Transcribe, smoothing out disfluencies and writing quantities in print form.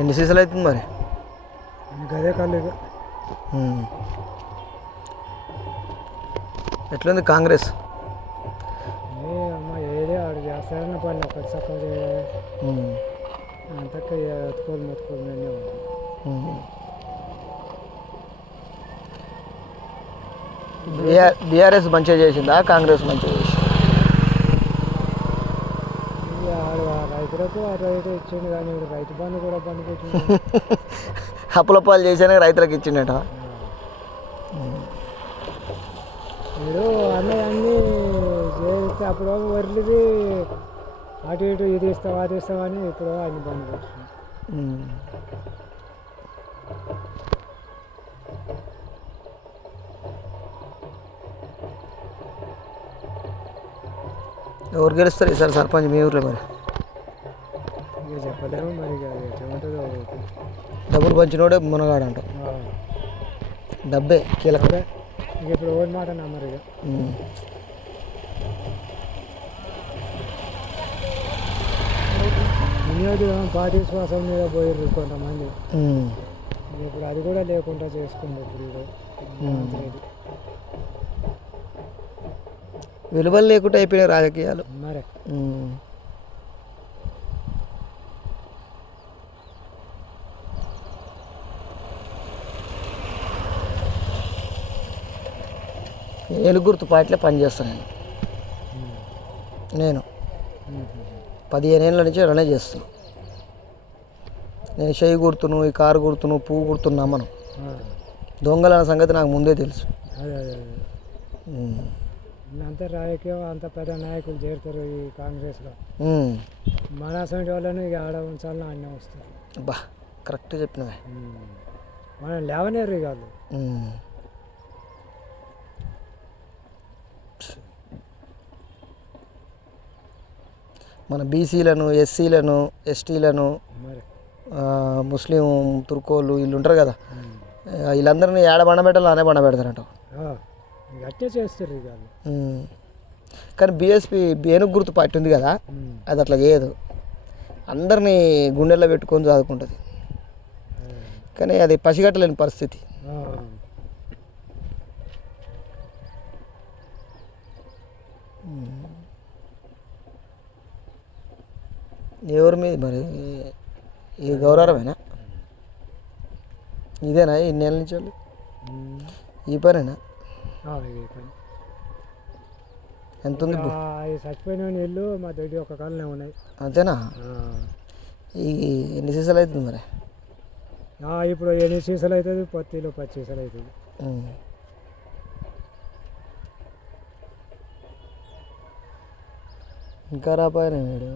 ఎన్ని సీసాలు అవుతుంది మరి? గదే కాలేదు. ఎట్లుంది కాంగ్రెస్? అమ్మ ఏదే ఆడు చేస్తారన్న పని ఒకటి సపోజ్ అంతక్క ఎత్తుకోలు మెత్తుకోలు బీఆర్ఎస్ మంచిగా చేసిందా, కాంగ్రెస్ మంచిగా చేసింది? ఆడు రైతులకు ఆ రైతు ఇచ్చిండు, కానీ రైతు బంధు కూడా బంధు పెట్టిండు. అప్పుల పాలు చేసానే రైతులకు ఇచ్చిండట. మీరు అన్నీ చేస్తే అప్పుడు వరిది అటు ఇటు ఇది ఇస్తాం అది ఇస్తామని ఇప్పుడు అన్ని బంద్ పెడుతుంది. ఎవరు గెలుస్తారు ఈసారి సర్పంచ్ మీ ఊర్లో మరి? ఇక చెప్పలేము మరి, ఇక ఏమంటుందో. డబ్బులు పంచినోడే మునగాడు అంట. డబ్బే కీలక. ఇక ఇప్పుడు ఓడి మాట నమ్మరు. ఇక వినియోగం పార్టీ శ్వాసం మీద పోయారు కొంతమంది. ఇప్పుడు అది కూడా లేకుండా చేసుకుంది. ఇప్పుడు విలువలు లేకుండా అయిపోయినాయి రాజకీయాలు మరి. ఏలు గుర్తు పార్టీలో పనిచేస్తాను నేను 15 ఏళ్ళ నుంచి రనే చేస్తాను. నేను చెయ్యి గుర్తును, ఈ కారు గుర్తును, పువ్వు గుర్తును నమ్మను. దొంగల అన్న సంగతి నాకు ముందే తెలుసు. అంతా రాజకీయం అంత పెద్ద నాయకులు చేరుతారు ఈ కాంగ్రెస్లో. మన అసంటి వాళ్ళని ఇక ఆడ ఉంచాలని అన్నీ వస్తారు. బా కరెక్ట్ చెప్పినవే. మనం లేవనేరు కాదు. మన బీసీలను, ఎస్సీలను, ఎస్టీలను, ముస్లిం తుర్కోళ్ళు వీళ్ళు ఉంటారు కదా, వీళ్ళందరినీ ఏడ బండబెట్టాలి అనే బండబెడతారంట. అట్టే చేస్తారు ఇక. కానీ బీఎస్పీ ఏనుగు గుర్తు పార్టీ ఉంది కదా, అది అట్లా చేయదు. అందరినీ గుండెల్లో పెట్టుకొని చదువుకుంటుంది. కానీ అది పసిగట్టలేని పరిస్థితి. ఎవరి మీద మరి ఈ గౌరవమేనా? ఇదేనా ఇన్నేళ్ళ నుంచి వాళ్ళు ఈ పనేనా? ఎంత ఉంది? చచ్చిపోయిన ఇల్లు మా దగ్గర ఒక కాలనే ఉన్నాయి. అంతేనా? ఈ ఎన్ని సీసాలు అవుతుంది మరి? ఇప్పుడు 8 సీసాలు అవుతుంది, 10 సీసాలు అవుతుంది. ఇంకా రాపాయన వీడు.